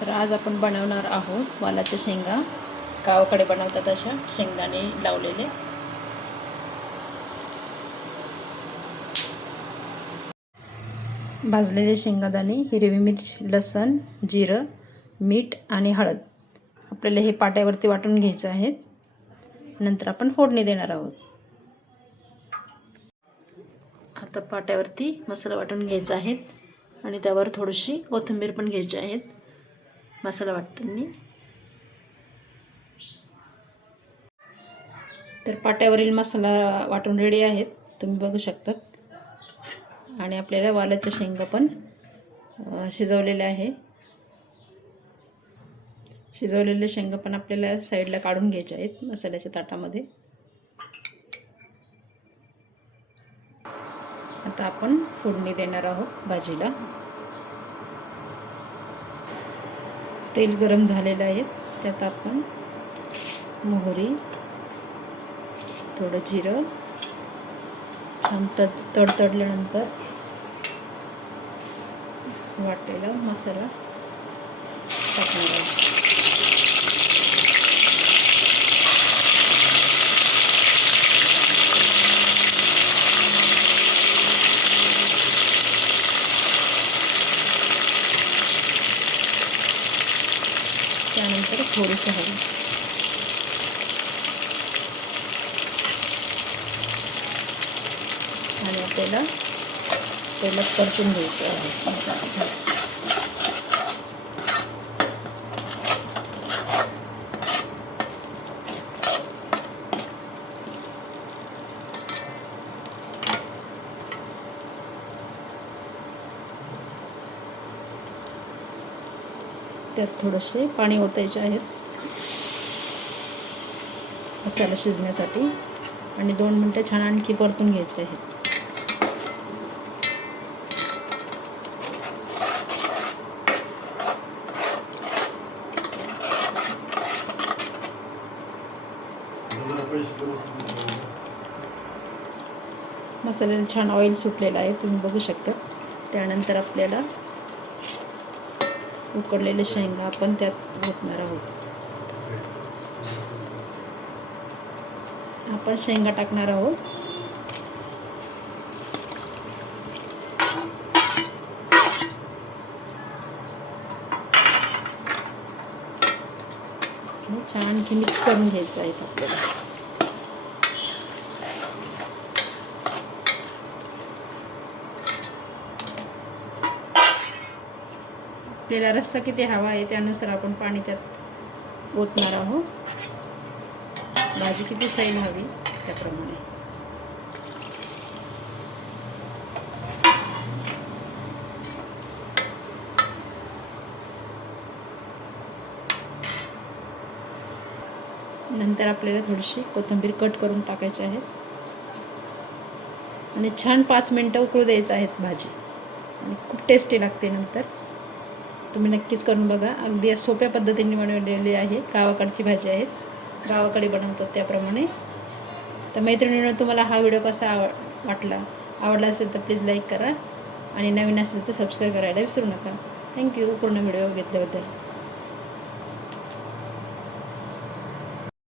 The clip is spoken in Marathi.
तर आज आपण बनवणार आहोत वालाच्या शेंगा. गावाकडे बनवतात अशा शेंगदाणे लावलेले. भाजलेले शेंगादाणे, हिरवी मिरच, लसण, जिरं, मीठ आणि हळद आपल्याला हे पाट्यावरती वाटून घ्यायचं आहे. नंतर आपण फोडणी देणार आहोत. आता पाट्यावरती मसाला वाटून घ्यायचा आहे आणि त्यावर थोडीशी कोथिंबीर पण घ्यायची आहे मसाला वाटताना. तर पाट्यावरील मसाला वाटून रेडी आहेत, तुम्ही बघू शकता. आणि आपल्याला वालाच्या शेंगा पण शिजवलेल्या आहे. शिजवलेले शेंगा पण आपल्याला साईडला काढून घ्यायचे आहेत मसाल्याच्या ताटामध्ये. आता आपण फोडणी देणार आहोत भाजीला. तेल गरम झालेलं आहे, त्यात आपण मोहरी, थोडं जिरं छान तडतडल्यानंतर वाटलेला मसाला टाकणार आहे. त्यानंतर थोडीशी हळद आणि आपल्याला तेलात परतून घ्यायचं आहे. त्यात थोडेसे पाणी ओतायचे आहेत मसाला शिजण्यासाठी आणि 2 मिनिटं छान आणखी परतून घ्यायचे आहेत. मसाल्याला छान ऑइल सुटलेलं आहे, तुम्ही बघू शकता. त्यानंतर आपल्याला उकडलेले शेंगा आपण त्यात घालणार आहोत. आपण शेंगा टाकणार आहोत. छान मिक्स करून घ्यायचं आहे आपल्याला. आपल्याला रस्सा किती हवा आहे त्यानुसार आपण पाणी त्यात ओतणार आहोत. भाजी किती सैल हवी त्याप्रमाणे. नंतर आपल्याला थोडीशी कोथिंबीर कट करून टाकायची आहे आणि छान 5 मिनिटं उकळू द्यायचं आहेत भाजी. आणि खूप टेस्टी लागते. नंतर तुम्ही नक्कीच करून बघा. अगदी सोप्या पद्धतीने बनवलेली आहे. गावाकडची भाजी आहे, गावाकडे बनवतात त्याप्रमाणे. तर मैत्रिणींनो, तुम्हाला हा व्हिडिओ कसा आवडला असेल तर प्लीज लाईक करा आणि नवीन असेल तर सबस्क्राईब करायला विसरू नका. थँक्यू पूर्ण व्हिडिओ घेतल्याबद्दल.